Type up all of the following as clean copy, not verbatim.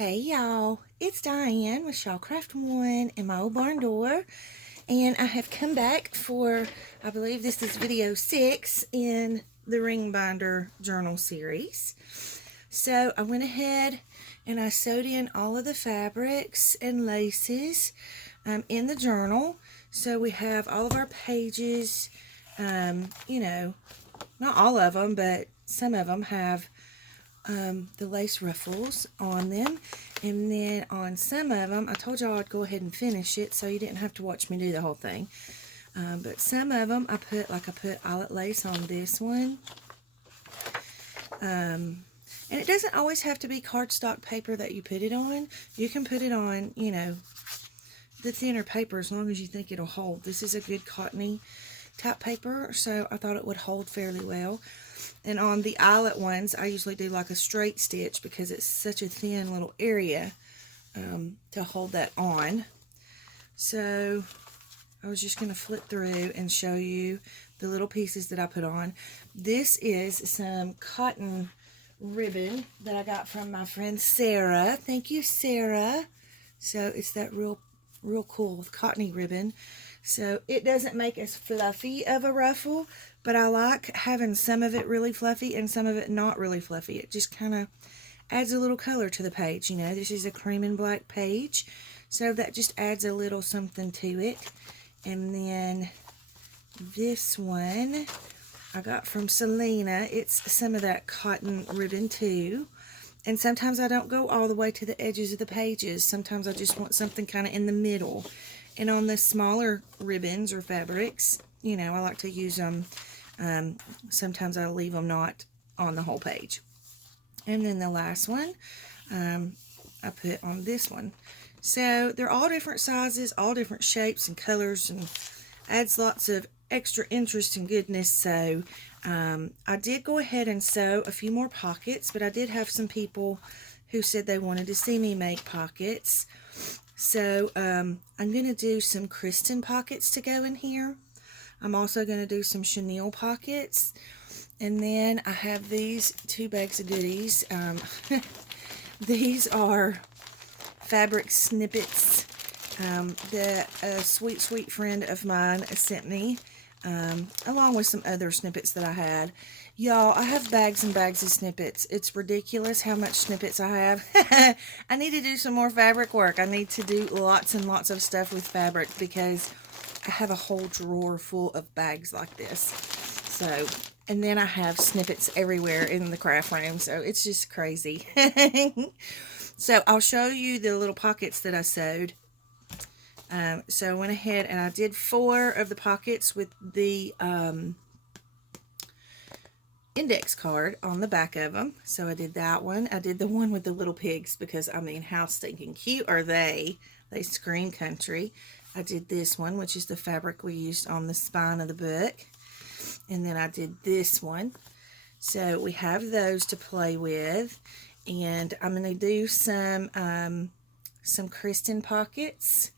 Hey y'all, it's Diane with Shawcraft One and my old barn door, and I have come back for, I believe this is video 6 in the Ring Binder Journal series. So I went ahead and I sewed in all of the fabrics and laces in the journal. So we have all of our pages, not all of them, but some of them have the lace ruffles on them, and then on some of them I told y'all I'd go ahead and finish it so you didn't have to watch me do the whole thing, but some of them I put eyelet lace on this one, and it doesn't always have to be cardstock paper that you put it on. You can put it on the thinner paper as long as you think it'll hold. This is a good cottony type paper, so I thought it would hold fairly well. And on the eyelet ones, I usually do like a straight stitch because it's such a thin little area to hold that on. So I was just going to flip through and show you the little pieces that I put on. This is some cotton ribbon that I got from my friend Sarah. Thank you, Sarah. So it's that real cool cottony ribbon. So it doesn't make as fluffy of a ruffle, but I like having some of it really fluffy and some of it not really fluffy. It just kind of adds a little color to the page. You know, this is a cream and black page, so that just adds a little something to it. And then this one I got from Selena. It's some of that cotton ribbon too. And sometimes I don't go all the way to the edges of the pages. Sometimes I just want something kind of in the middle. And on the smaller ribbons or fabrics, you know, I like to use them. Sometimes I'll leave them not on the whole page. And then the last one, I put on this one. So they're all different sizes, all different shapes and colors, and adds lots of extra interest and goodness. So I did go ahead and sew a few more pockets, but I did have some people who said they wanted to see me make pockets. So I'm going to do some Kristen pockets to go in here. I'm also going to do some chenille pockets. And then I have these 2 bags of goodies. These are fabric snippets that a sweet friend of mine sent me, along with some other snippets that I had. Y'all, I have bags and bags of snippets. It's ridiculous how much snippets I have. I need to do some more fabric work. I need to do lots and lots of stuff with fabric because I have a whole drawer full of bags like this. So, and then I have snippets everywhere in the craft room, so it's just crazy. So I'll show you the little pockets that I sewed. So I went ahead and I did 4 of the pockets with the index card on the back of them. So I did that one. I did the one with the little pigs because, I mean, how stinking cute are they? They scream country. I did this one, which is the fabric we used on the spine of the book. And then I did this one. So we have those to play with. And I'm going to do some Kristen pockets.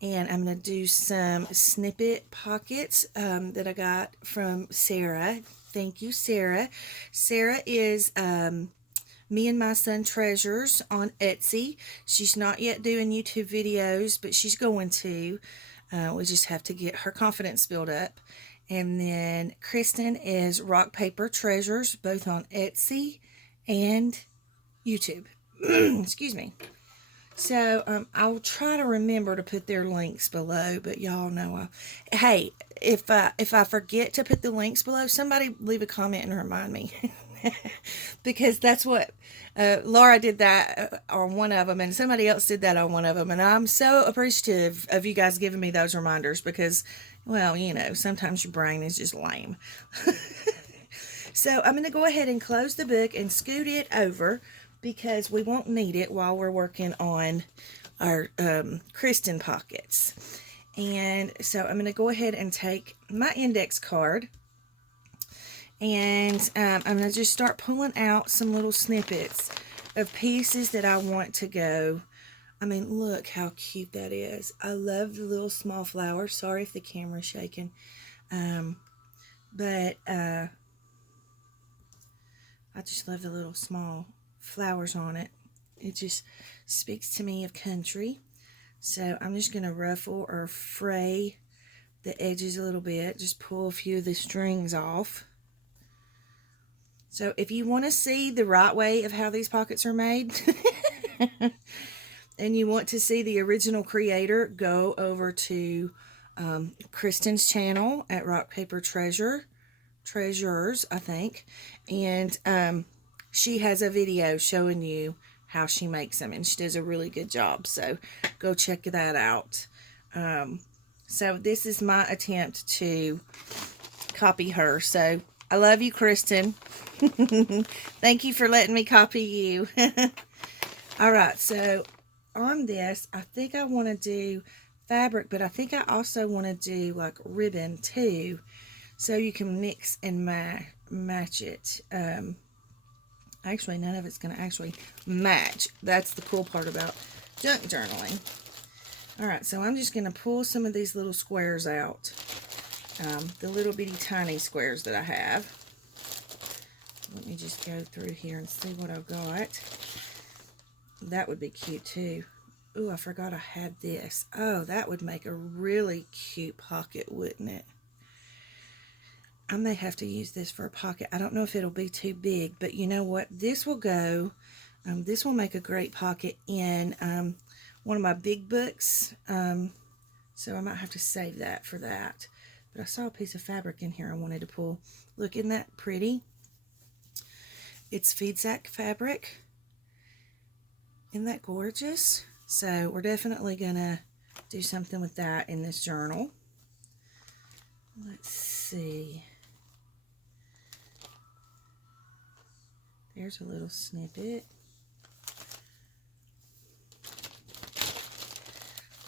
And I'm going to do some snippet pockets that I got from Sarah. Thank you, Sarah. Sarah is Me and My Son Treasures on Etsy. She's not yet doing YouTube videos, but she's going to. We just have to get her confidence built up. And then Kristen is Rock Paper Treasures, both on Etsy and YouTube. Excuse me. So I'll try to remember to put their links below, but y'all know hey, if I forget to put the links below, somebody leave a comment and remind me. Because that's what Laura did that on one of them, and somebody else did that on one of them, and I'm so appreciative of you guys giving me those reminders because, well, you know, sometimes your brain is just lame. So I'm going to go ahead and close the book and scoot it over because we won't need it while we're working on our Kristen pockets. And so I'm going to go ahead and take my index card, and I'm going to just start pulling out some little snippets of pieces that I want to go. I mean, look how cute that is. I love the little small flowers. Sorry if the camera's shaking. But I just love the little small flowers on it. It just speaks to me of country. So I'm just going to ruffle or fray the edges a little bit. Just pull a few of the strings off. So if you want to see the right way of how these pockets are made, and you want to see the original creator, go over to Kristen's channel at Rock Paper Treasures, I think. And she has a video showing you how she makes them, and she does a really good job. So go check that out. So this is my attempt to copy her. So I love you, Kristen. Thank you for letting me copy you. All right, so on this, I think I want to do fabric, but I think I also want to do like ribbon too, so you can mix and match it. Actually, none of it's going to actually match. That's the cool part about junk journaling. All right, so I'm just going to pull some of these little squares out, the little bitty tiny squares that I have. Let me just go through here and see what I've got. That would be cute too. Ooh, I forgot I had this. Oh, that would make a really cute pocket, wouldn't it? I may have to use this for a pocket. I don't know if it'll be too big, but you know what? This will go, this will make a great pocket in one of my big books. So I might have to save that for that. But I saw a piece of fabric in here I wanted to pull. Look, isn't that pretty? It's feed sack fabric. Isn't that gorgeous? So we're definitely gonna do something with that in this journal. Let's see. There's a little snippet.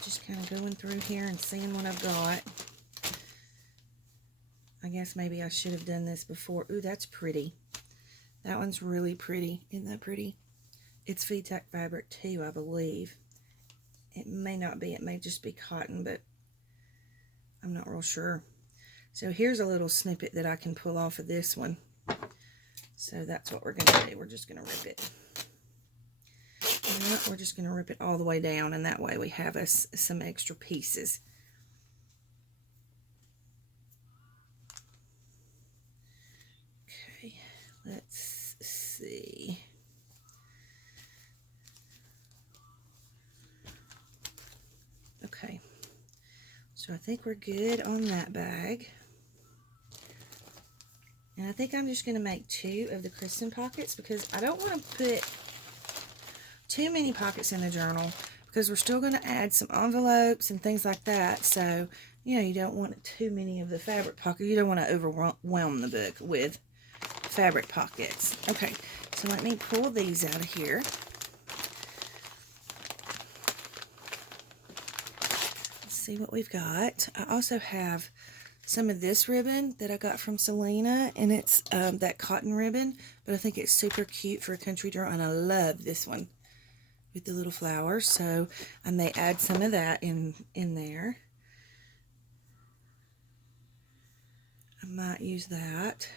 Just kind of going through here and seeing what I've got. I guess maybe I should have done this before. Ooh, that's pretty. That one's really pretty. Isn't that pretty? It's feed sack fabric too, I believe. It may not be. It may just be cotton, but I'm not real sure. So here's a little snippet that I can pull off of this one. So that's what we're going to do. We're just going to rip it. And we're just going to rip it all the way down, and that way we have us some extra pieces. Okay, let's see. Okay, so I think we're good on that bag. And I think I'm just going to make 2 of the Kristen pockets, because I don't want to put too many pockets in the journal, because we're still going to add some envelopes and things like that. So, you know, you don't want too many of the fabric pockets. You don't want to overwhelm the book with fabric pockets. Okay, so let me pull these out of here. Let's see what we've got. I also have some of this ribbon that I got from Selena, and it's that cotton ribbon, but I think it's super cute for a country journal, and I love this one with the little flowers. So I may add some of that in there. I might use that.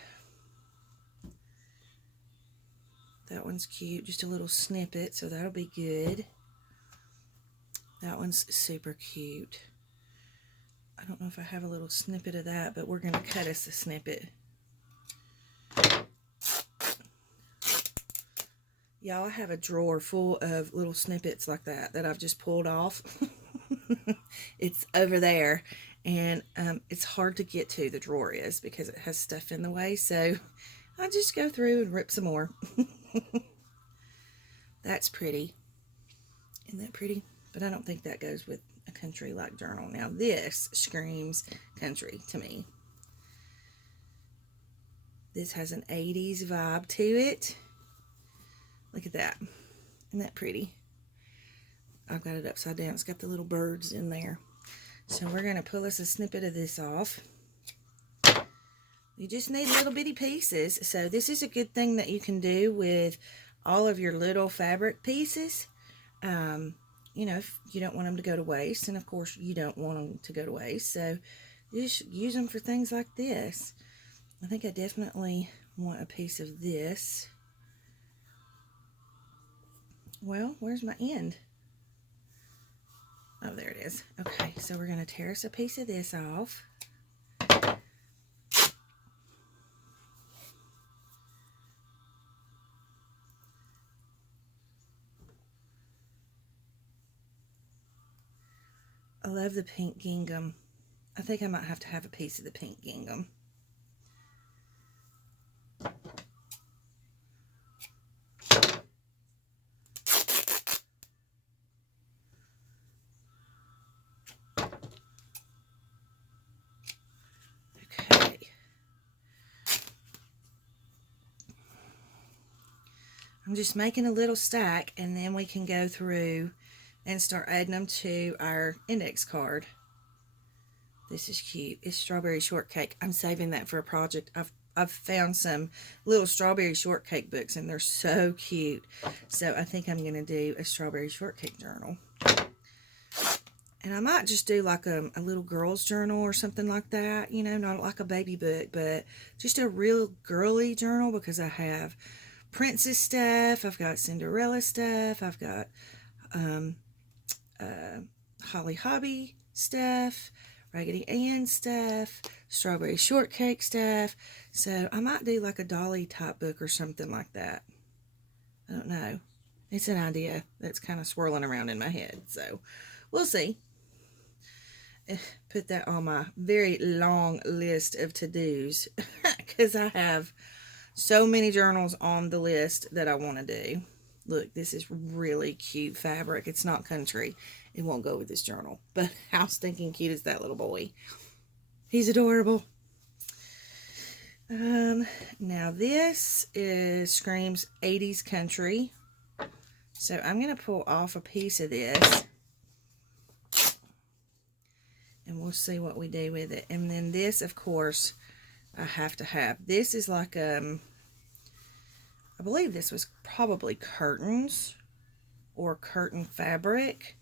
That one's cute, just a little snippet, so that'll be good. That one's super cute. I don't know if I have a little snippet of that, but we're going to cut us a snippet. Y'all, I have a drawer full of little snippets like that I've just pulled off. It's over there, and it's hard to get to, the drawer is, because it has stuff in the way, so I just go through and rip some more. That's pretty. Isn't that pretty? But I don't think that goes with a country-like journal. Now this screams country to me. This has an 80s vibe to it. Look at that. Isn't that pretty? I've got it upside down. It's got the little birds in there. So we're going to pull us a snippet of this off. You just need little bitty pieces. So this is a good thing that you can do with all of your little fabric pieces. You know, if you don't want them to go to waste, and of course you don't want them to go to waste, so you should use them for things like this. I think I definitely want a piece of this. Well, where's my end? Oh, there it is. Okay, so we're going to tear us a piece of this off. I love the pink gingham. I think I might have to have a piece of the pink gingham. Okay. I'm just making a little stack, and then we can go through and start adding them to our index card. This is cute. It's strawberry shortcake. I'm saving that for a project. I've found some little strawberry shortcake books, and they're so cute. So I think I'm going to do a strawberry shortcake journal. And I might just do like a little girl's journal or something like that. You know, not like a baby book, but just a real girly journal, because I have princess stuff. I've got Cinderella stuff. I've got Holly Hobby stuff, Raggedy Ann stuff, strawberry shortcake stuff. So I might do like a Dolly type book or something like that. I don't know. It's an idea that's kind of swirling around in my head. So we'll see. Put that on my very long list of to-dos because I have so many journals on the list that I want to do. Look, this is really cute fabric. It's not country. It won't go with this journal. But how stinking cute is that little boy? He's adorable. Now this screams 80s country. So I'm going to pull off a piece of this. And we'll see what we do with it. And then this, of course, I have to have. This is like, I believe this was probably curtains or curtain fabric.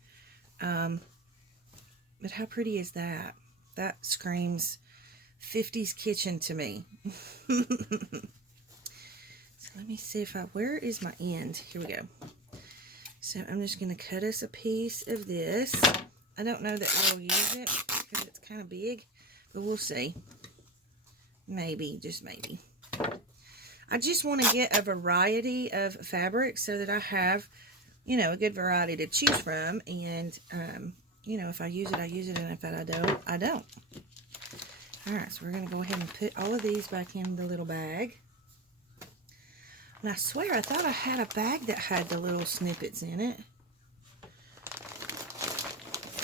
But how pretty is that? That screams 50s kitchen to me. So let me see if where is my end? Here we go. So I'm just going to cut us a piece of this. I don't know that we'll use it because it's kind of big, but we'll see. Maybe, just maybe. I just want to get a variety of fabrics so that I have, you know, a good variety to choose from. And, you know, if I use it, I use it. And if I don't, I don't. All right, so we're going to go ahead and put all of these back in the little bag. And I swear, I thought I had a bag that had the little snippets in it.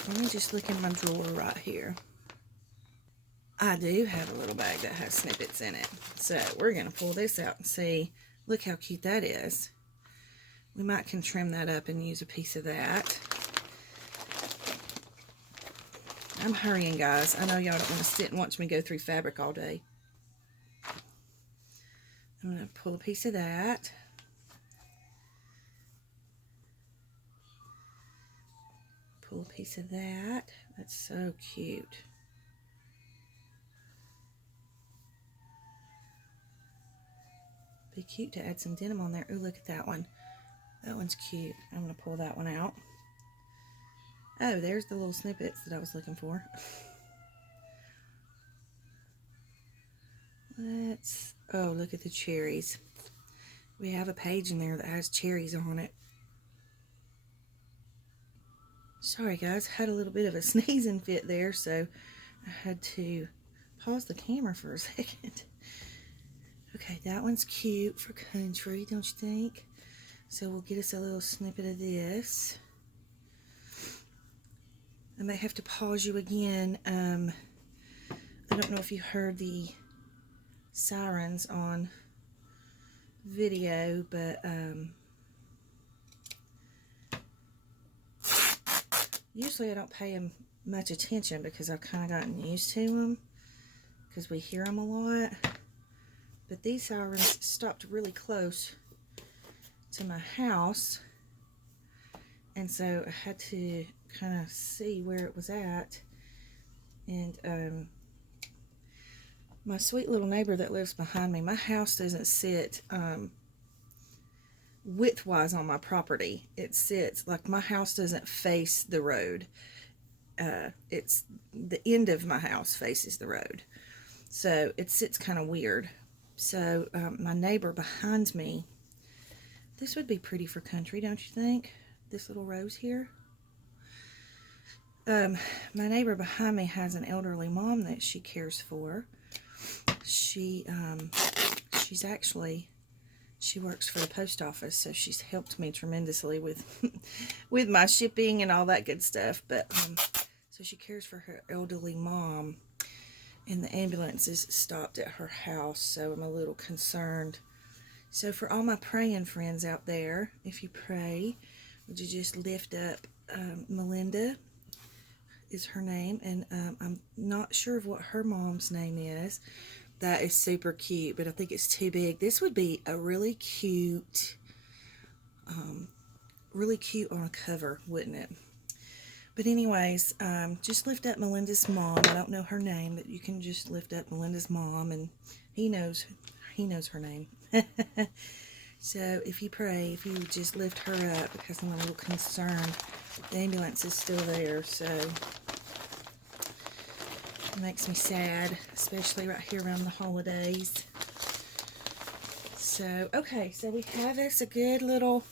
Let me just look in my drawer right here. I do have a little bag that has snippets in it. So we're going to pull this out and see. Look how cute that is. We might can trim that up and use a piece of that. I'm hurrying, guys. I know y'all don't want to sit and watch me go through fabric all day. I'm going to pull a piece of that. Pull a piece of that. That's so cute. Be cute to add some denim on there. Oh, look at that one. That one's cute. I'm going to pull that one out. Oh, there's the little snippets that I was looking for. Oh, look at the cherries. We have a page in there that has cherries on it. Sorry, guys. Had a little bit of a sneezing fit there, so I had to pause the camera for a second. Okay, that one's cute for country, don't you think? So we'll get us a little snippet of this. I may have to pause you again. I don't know if you heard the sirens on video, but usually I don't pay them much attention because I've kind of gotten used to them because we hear them a lot. But these sirens stopped really close to my house, and so I had to kind of see where it was at. And my sweet little neighbor that lives behind me, my house doesn't sit widthwise on my property. It sits like my house doesn't face the road. It's the end of my house faces the road, so it sits kind of weird. So my neighbor behind me, this would be pretty for country, don't you think? This little rose here. My neighbor behind me has an elderly mom that she cares for. She's actually, she works for the post office, so she's helped me tremendously with with my shipping and all that good stuff. But so she cares for her elderly mom, and the ambulance is stopped at her house, so I'm a little concerned. So for all my praying friends out there, if you pray, would you just lift up Melinda is her name, and I'm not sure of what her mom's name is. That is super cute, but I think it's too big. This would be a really cute on a cover, wouldn't it? But anyways, just lift up Melinda's mom. I don't know her name, but you can just lift up Melinda's mom, and he knows her name. So if you pray, if you would just lift her up, because I'm a little concerned. The ambulance is still there, so it makes me sad, especially right here around the holidays. So, okay, so we have us a good little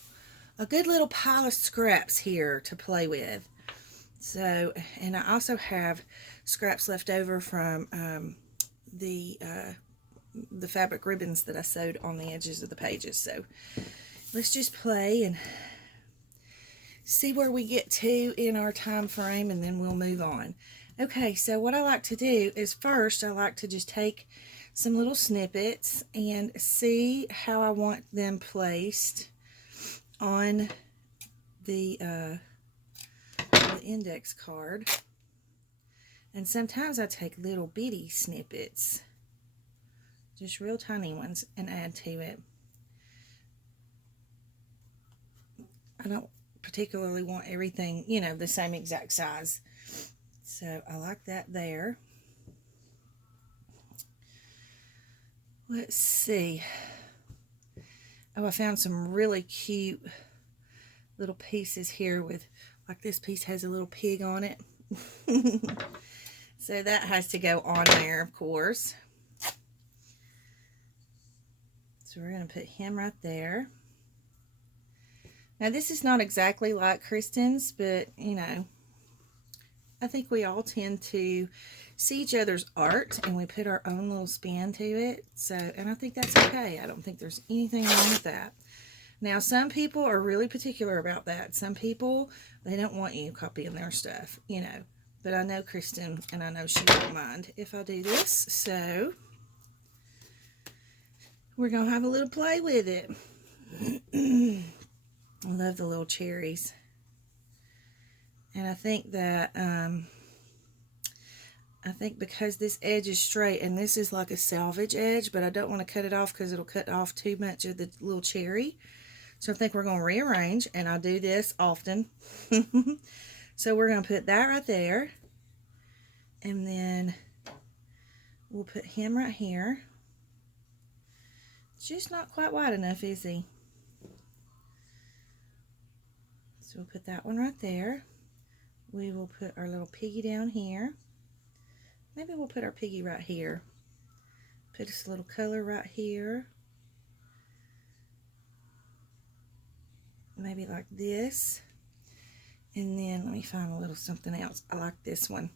pile of scraps here to play with. So, and I also have scraps left over from the fabric ribbons that I sewed on the edges of the pages. So let's just play and see where we get to in our time frame, and then we'll move on. Okay, so what I like to do is first I like to just take some little snippets and see how I want them placed on the index card. And sometimes I take little bitty snippets, just real tiny ones, and add to it. I don't particularly want everything, you know, the same exact size. So I like that there. Let's see. Oh, I found some really cute little pieces here with, like this piece has a little pig on it. So that has to go on there, of course. So we're going to put him right there. Now this is not exactly like Kristen's, but you know, I think we all tend to see each other's art and we put our own little spin to it. So, and I think that's okay. I don't think there's anything wrong with that. Now, some people are really particular about that. Some people, they don't want you copying their stuff, you know. But I know Kristen, and I know she won't mind if I do this. So, we're going to have a little play with it. I love the little cherries. And I think that, I think because this edge is straight, and this is like a salvage edge, but I don't want to cut it off because it'll cut off too much of the little cherry. So I think we're going to rearrange, and I do this often. So we're going to put that right there, and then we'll put him right here. It's just not quite wide enough, is he? So we'll put that one right there. We will put our little piggy down here. Maybe we'll put our piggy right here. Put this little color right here. Maybe like this. And then let me find a little something else. I like this one.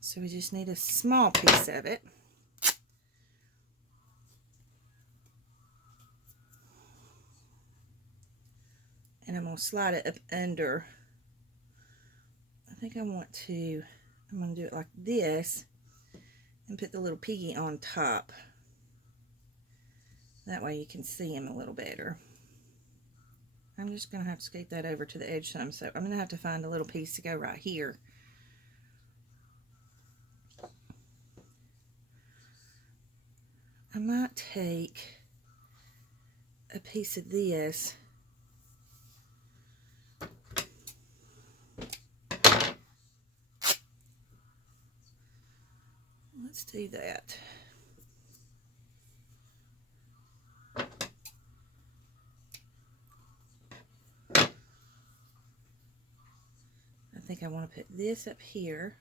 So we just need a small piece of it. And I'm going to slide it up under. I think I'm going to do it like this and put the little piggy on top. That way you can see him a little better. I'm just going to have to scoot that over to the edge some, so I'm going to have to find a little piece to go right here. I might take a piece of this. Let's do that. think I want to put this up here,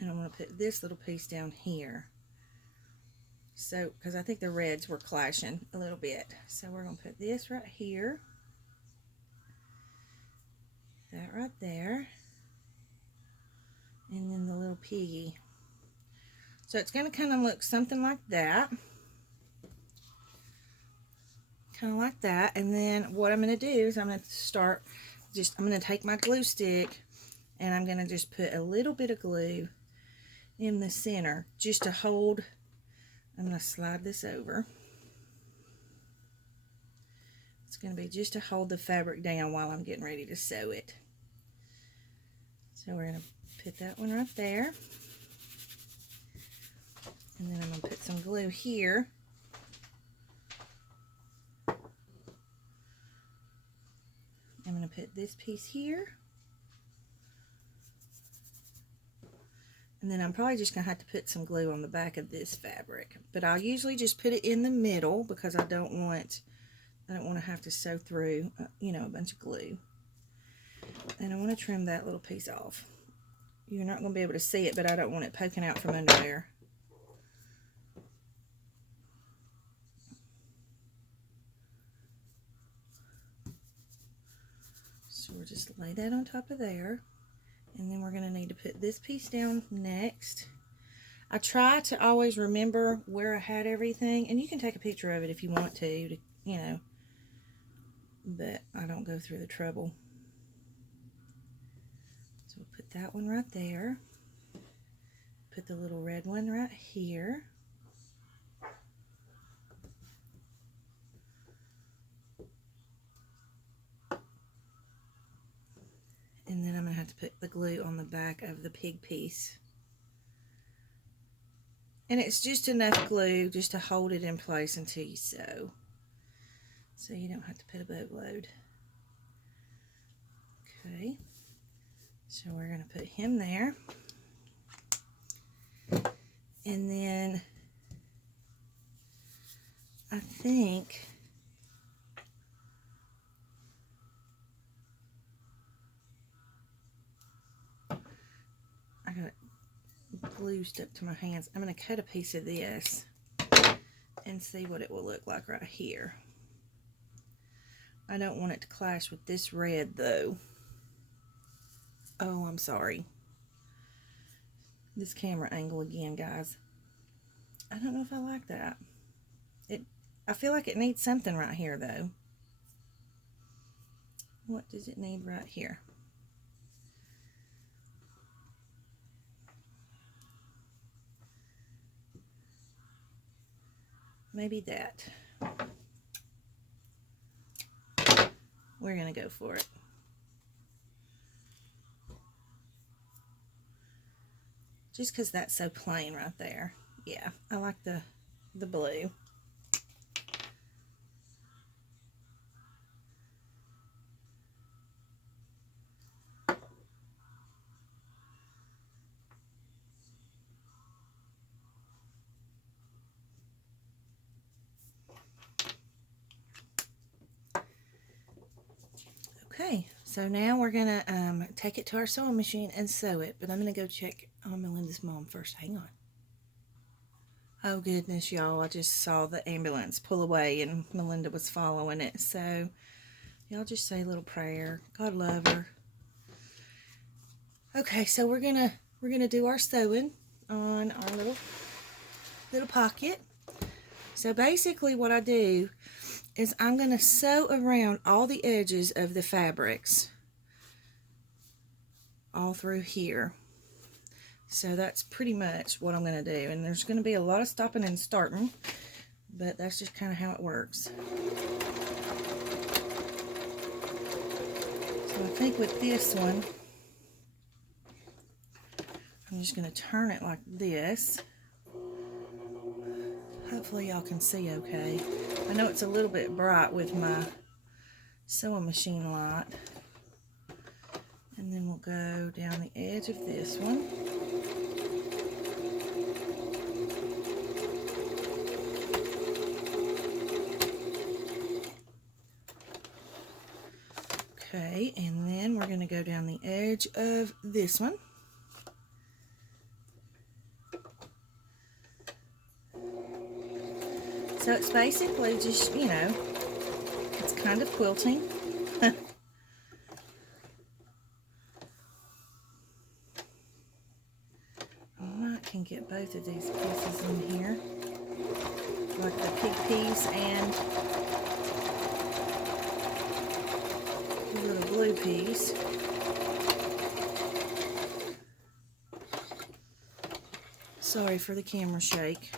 and I'm going to put this little piece down here. So, because I think the reds were clashing a little bit. So we're going to put this right here, that right there, and then the little piggy. So it's going to kind of look something like that. Kind of like that. And then what I'm going to do is I'm going to start, I'm going to take my glue stick and I'm going to just put a little bit of glue in the center just to hold. I'm going to slide this over. It's going to be just to hold the fabric down while I'm getting ready to sew it. So we're going to put that one right there. And then I'm going to put some glue here. I'm going to put this piece here. And then I'm probably just going to have to put some glue on the back of this fabric. But I'll usually just put it in the middle because I don't want to have to sew through, you know, a bunch of glue. And I want to trim that little piece off. You're not going to be able to see it, but I don't want it poking out from under there. So we'll just lay that on top of there. And then we're going to need to put this piece down next. I try to always remember where I had everything. And you can take a picture of it if you want to, you know. But I don't go through the trouble. So we'll put that one right there. Put the little red one right here. And then I'm going to have to put the glue on the back of the pig piece. And it's just enough glue just to hold it in place until you sew. So you don't have to put a boatload. Okay. So we're going to put him there. And then I think I got glue stuck to my hands. I'm going to cut a piece of this and see what it will look like right here. I don't want it to clash with this red though. Oh, I'm sorry. This camera angle again, guys. I don't know if I like that. I feel like it needs something right here though. What does it need right here? Maybe that. We're going to go for it. Just because that's so plain right there. Yeah, I like the blue. Okay, so now we're gonna take it to our sewing machine and sew it, but I'm gonna go check on Melinda's mom first. Hang on. Oh goodness, y'all, I just saw the ambulance pull away and Melinda was following it. So y'all just say a little prayer. God love her. Okay, so we're gonna do our sewing on our little pocket. So basically what I do is I'm going to sew around all the edges of the fabrics all through here. So that's pretty much what I'm going to do. And there's going to be a lot of stopping and starting, but that's just kind of how it works. So I think with this one, I'm just going to turn it like this. Hopefully y'all can see okay. I know it's a little bit bright with my sewing machine light. And then we'll go down the edge of this one. Okay, and then we're going to go down the edge of this one. So it's basically just, you know, it's kind of quilting. I can get both of these pieces in here, like the pig piece and the little blue piece. Sorry for the camera shake.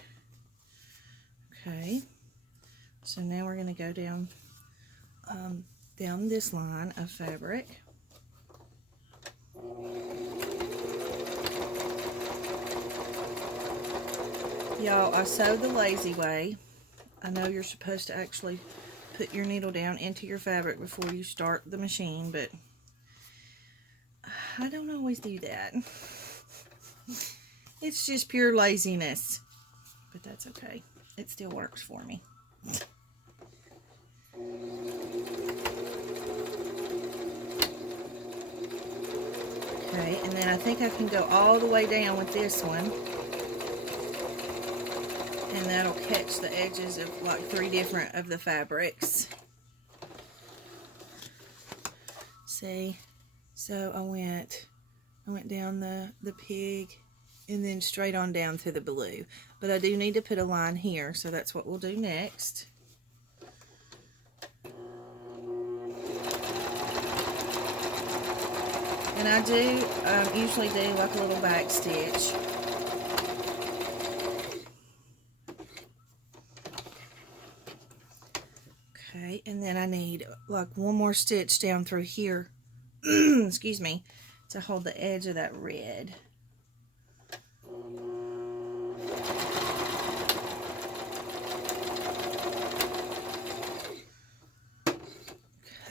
Okay, so now we're going to go down this line of fabric. Y'all, I sewed the lazy way. I know you're supposed to actually put your needle down into your fabric before you start the machine, but I don't always do that. It's just pure laziness, but that's okay. It still works for me. Okay, and then I think I can go all the way down with this one. And that'll catch the edges of like 3 different of the fabrics. See? So I went down the pig and then straight on down to the blue. But I do need to put a line here, so that's what we'll do next. And I do usually do like a little back stitch. Okay, and then I need like one more stitch down through here, excuse me, to hold the edge of that red.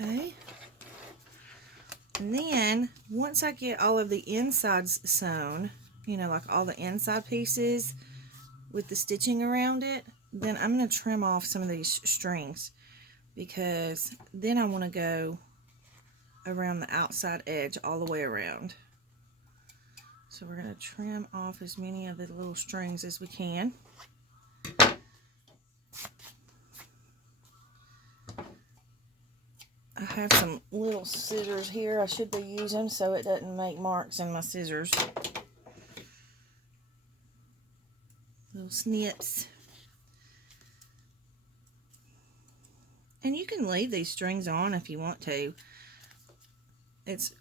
Okay. And then, once I get all of the insides sewn, you know, like all the inside pieces with the stitching around it, then I'm going to trim off some of these strings, because then I want to go around the outside edge all the way around. So we're going to trim off as many of the little strings as we can. I have some little scissors here. I should be using so it doesn't make marks in my scissors. Little snips. And you can leave these strings on if you want to. It's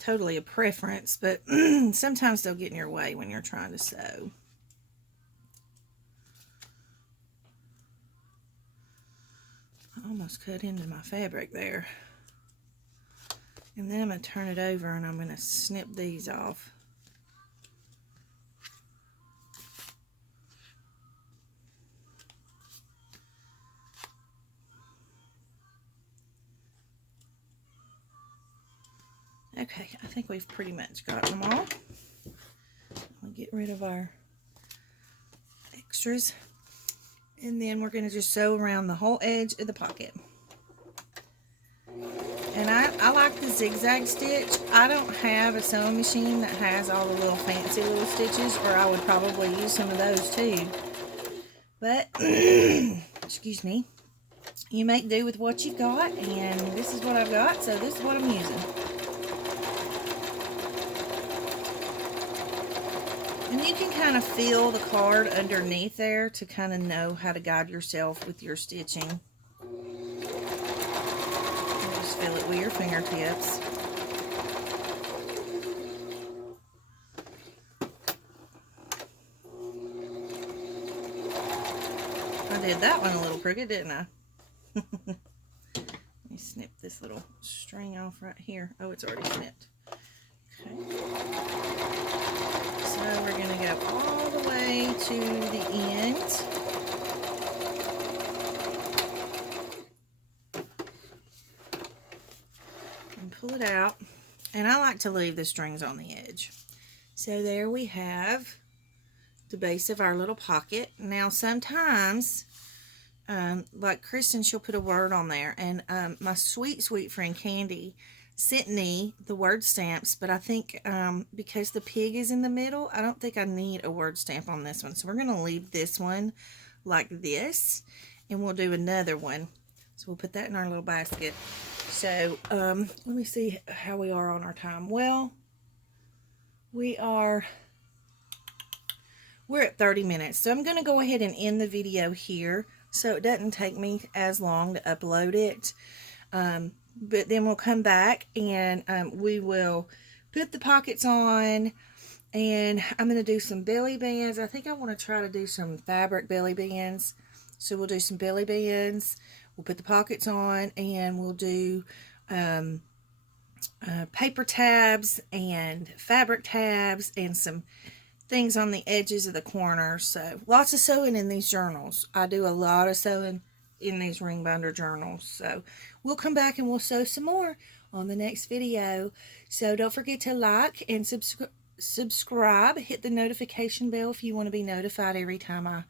totally a preference, but sometimes they'll get in your way when you're trying to sew. I almost cut into my fabric there. And then I'm going to turn it over and I'm going to snip these off. Okay, I think we've pretty much got them all. We'll get rid of our extras. And then we're going to just sew around the whole edge of the pocket. And I like the zigzag stitch. I don't have a sewing machine that has all the little fancy little stitches, or I would probably use some of those too. But, excuse me, you make do with what you've got, and this is what I've got, so this is what I'm using. And you can kind of feel the card underneath there to kind of know how to guide yourself with your stitching. Just feel it with your fingertips. I did that one a little crooked, didn't I? Let me snip this little string off right here. Oh, it's already snipped. Okay. So we're going to go all the way to the end. And pull it out. And I like to leave the strings on the edge. So there we have the base of our little pocket. Now sometimes like Kristen, she'll put a word on there. And my sweet, sweet friend Candy sent me the word stamps, but I think because the pig is in the middle, I don't think I need a word stamp on this one. So we're going to leave this one like this, and we'll do another one. So we'll put that in our little basket. So let me see how we are on our time. Well, we're at 30 minutes. So I'm going to go ahead and end the video here so it doesn't take me as long to upload it. But then we'll come back and we will put the pockets on, and I'm going to do some belly bands. I think I want to try to do some fabric belly bands. So we'll do some belly bands. We'll put the pockets on, and we'll do paper tabs and fabric tabs and some things on the edges of the corners. So lots of sewing in these journals. I do a lot of sewing in these ring binder journals. So we'll come back and we'll sew some more on the next video. So don't forget to like and subscribe. Hit the notification bell if you want to be notified every time I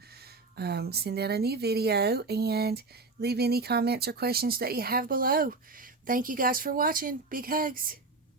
send out a new video, and leave any comments or questions that you have below. Thank you guys for watching. Big hugs.